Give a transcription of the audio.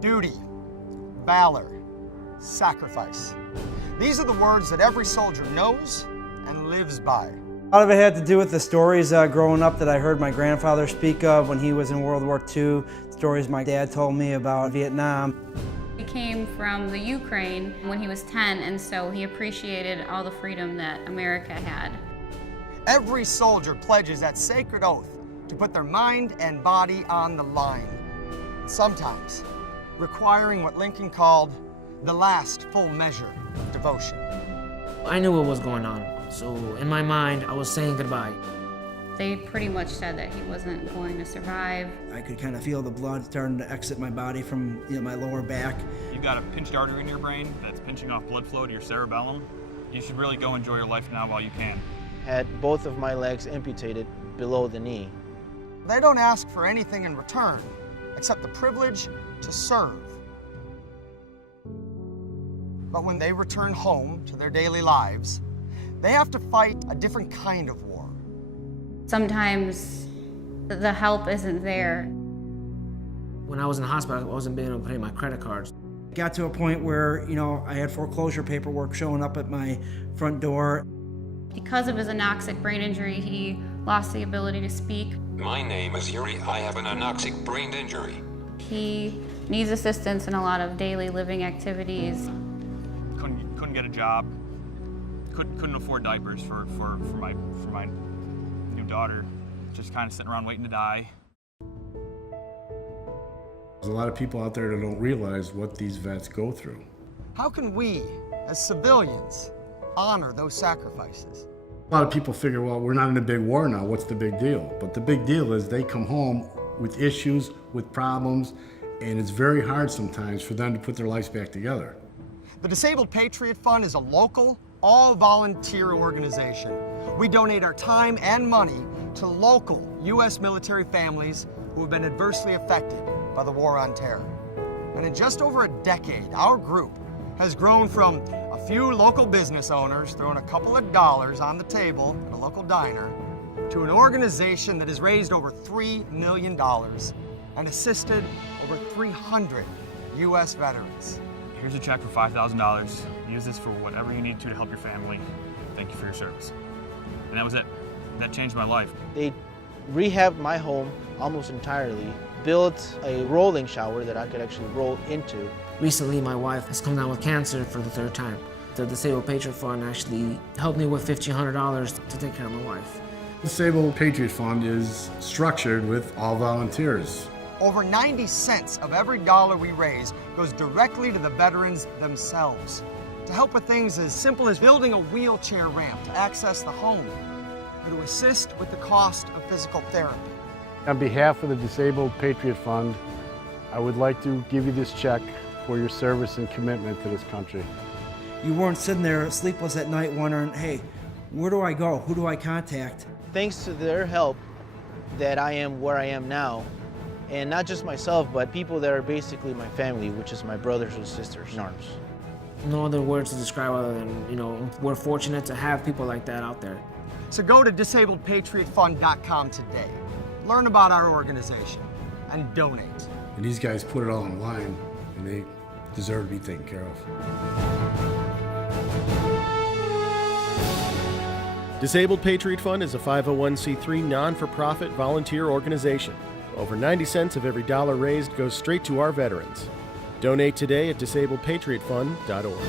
Duty, valor, sacrifice. These are the words that every soldier knows and lives by. A lot of it had to do with the stories growing up that I heard my grandfather speak of when he was in World War II, stories my dad told me about Vietnam. He came from the Ukraine when he was 10, and so he appreciated all the freedom that America had. Every soldier pledges that sacred oath to put their mind and body on the line, sometimes requiring what Lincoln called the last full measure of devotion. I knew what was going on, so in my mind, I was saying goodbye. They pretty much said that he wasn't going to survive. I could kind of feel the blood starting to exit my body from my lower back. You've got a pinched artery in your brain that's pinching off blood flow to your cerebellum. You should really go enjoy your life now while you can. Had both of my legs amputated below the knee. They don't ask for anything in return except the privilege to serve. But when they return home to their daily lives, they have to fight a different kind of war. Sometimes the help isn't there. When I was in the hospital, I wasn't being able to pay my credit cards. Got to a point where, I had foreclosure paperwork showing up at my front door. Because of his anoxic brain injury, he lost the ability to speak. My name is Yuri. I have an anoxic brain injury. He needs assistance in a lot of daily living activities. Couldn't get a job. Couldn't afford diapers for my new daughter. Just kind of sitting around waiting to die. There's a lot of people out there that don't realize what these vets go through. How can we, as civilians, honor those sacrifices? A lot of people figure, well, we're not in a big war now, what's the big deal? But the big deal is they come home with issues, with problems, and it's very hard sometimes for them to put their lives back together. The Disabled Patriot Fund is a local, all-volunteer organization. We donate our time and money to local U.S. military families who have been adversely affected by the War on Terror. And in just over a decade, our group has grown from a few local business owners throwing a couple of dollars on the table at a local diner to an organization that has raised over $3 million and assisted over 300 U.S. veterans. Here's a check for $5,000. Use this for whatever you need to help your family. Thank you for your service. And that was it. That changed my life. They rehabbed my home almost entirely, built a rolling shower that I could actually roll into. Recently, my wife has come down with cancer for the 3rd time. The Disabled Patriot Fund actually helped me with $1,500 to take care of my wife. Disabled Patriot Fund is structured with all volunteers. Over 90 cents of every dollar we raise goes directly to the veterans themselves, to help with things as simple as building a wheelchair ramp to access the home, or to assist with the cost of physical therapy. On behalf of the Disabled Patriot Fund, I would like to give you this check for your service and commitment to this country. You weren't sitting there sleepless at night wondering, hey, where do I go? Who do I contact? Thanks to their help that I am where I am now. And not just myself, but people that are basically my family, which is my brothers and sisters in arms. No other words to describe other than, we're fortunate to have people like that out there. So go to disabledpatriotfund.com today. Learn about our organization and donate. And these guys put it all on the line, and they deserve to be taken care of. Disabled Patriot Fund is a 501c3 non-for-profit volunteer organization. Over 90 cents of every dollar raised goes straight to our veterans. Donate today at disabledpatriotfund.org.